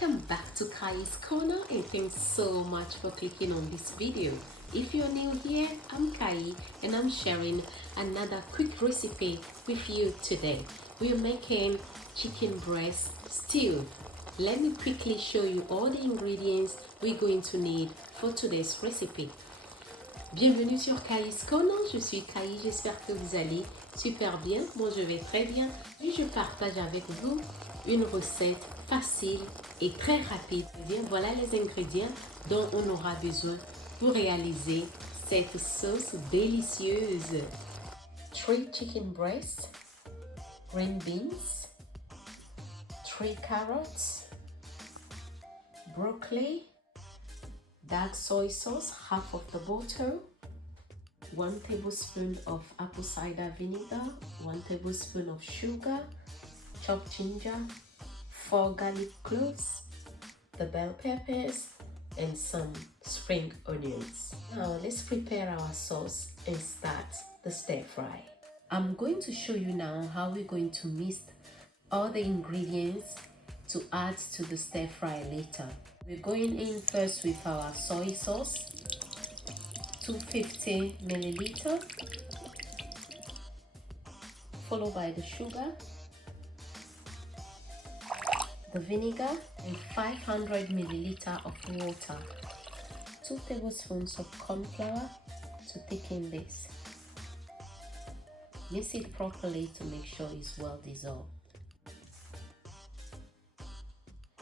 Welcome back to Kayi's Corner, and thanks so much for clicking on this video. If you're new here, I'm Kayi and I'm sharing another quick recipe with you today. We're making chicken breast stew. Let me quickly show you all the ingredients we're going to need for today's recipe. Bienvenue sur Kayi's Corner, je suis Kayi, j'espère que vous allez super bien. Moi je vais très bien et je partage avec vous une recette facile et très rapide. Bien, voilà les ingrédients dont on aura besoin pour réaliser cette sauce délicieuse. 3 chicken breasts, green beans, 3 carrots, broccoli, dark soy sauce, half of the bottle, 1 tablespoon of apple cider vinegar, 1 tablespoon of sugar, chopped ginger, 4 garlic cloves, the bell peppers, and some spring onions. Now let's prepare our sauce and start the stir fry. I'm going to show you now how we're going to mix all the ingredients to add to the stir fry later. We're going in first with our soy sauce, 250 milliliter, followed by the sugar, the vinegar, and 500 milliliter of water, 2 tablespoons of corn flour to thicken this. Mix it properly to make sure it's well dissolved.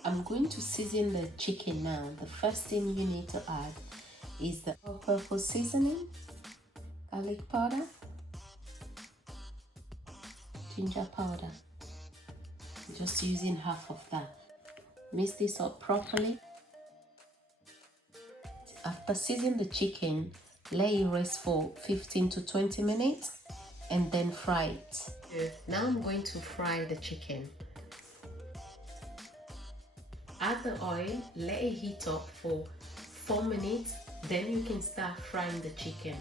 I'm going to season the chicken now. The first thing you need to add is the all-purpose seasoning, garlic powder, ginger powder. Just using half of that. Mix this up properly. After seasoning the chicken, let it rest for 15 to 20 minutes and then fry it. Now I'm going to fry the chicken. Add the oil, let it heat up for 4 minutes, then you can start frying the chicken.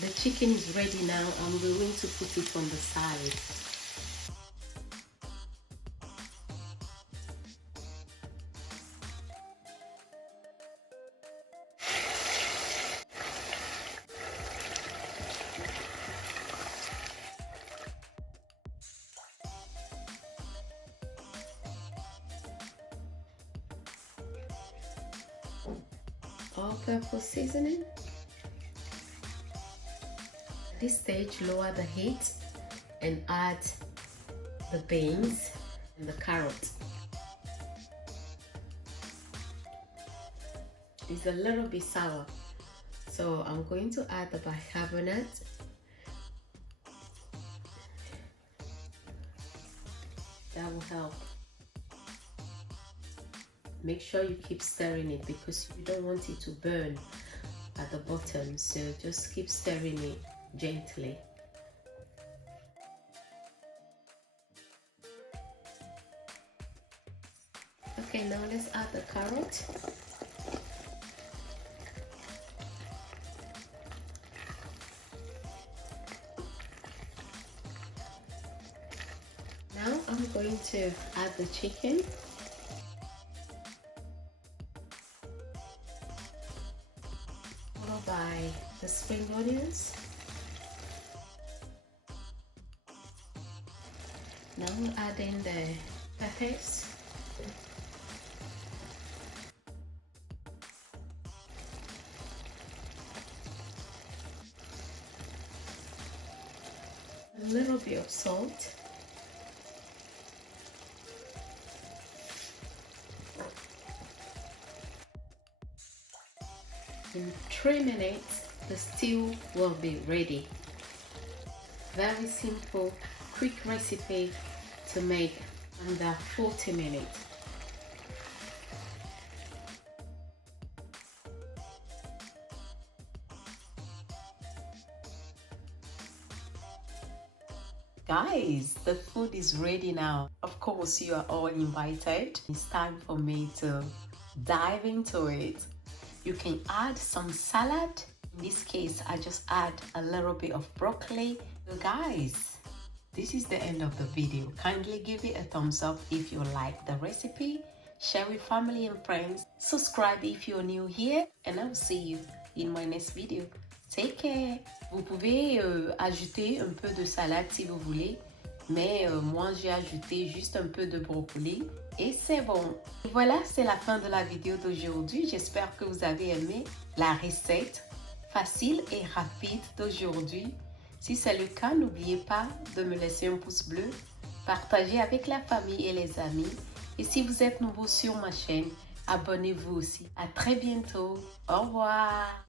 The chicken is ready now. I'm going to put it on the side. All-purpose seasoning. At this stage, lower the heat and add the beans and the carrot. It's a little bit sour, so I'm going to add the bicarbonate. That will help. Make sure you keep stirring it because you don't want it to burn at the bottom, so just keep stirring it gently. Okay, now let's add the carrot. Now I'm going to add the chicken. Followed by the spring onions. Now we'll add in the peppers. A little bit of salt. In 3 minutes, the stew will be ready. Very simple, quick recipe to make under 40 minutes. Guys, the food is ready now. Of course, you are all invited. It's time for me to dive into it. You can add some salad. In this case, I just add a little bit of broccoli. So guys, this is the end of the video. Kindly give it a thumbs up if you like the recipe. Share with family and friends. Subscribe if you're new here. And I'll see you in my next video. Take care. Vous pouvez ajouter un peu de salade si vous voulez. Mais moi, j'ai ajouté juste un peu de brocoli. Et c'est bon. Et voilà, c'est la fin de la vidéo d'aujourd'hui. J'espère que vous avez aimé la recette facile et rapide d'aujourd'hui. Si c'est le cas, n'oubliez pas de me laisser un pouce bleu, partager avec la famille et les amis. Et si vous êtes nouveau sur ma chaîne, abonnez-vous aussi. À très bientôt. Au revoir.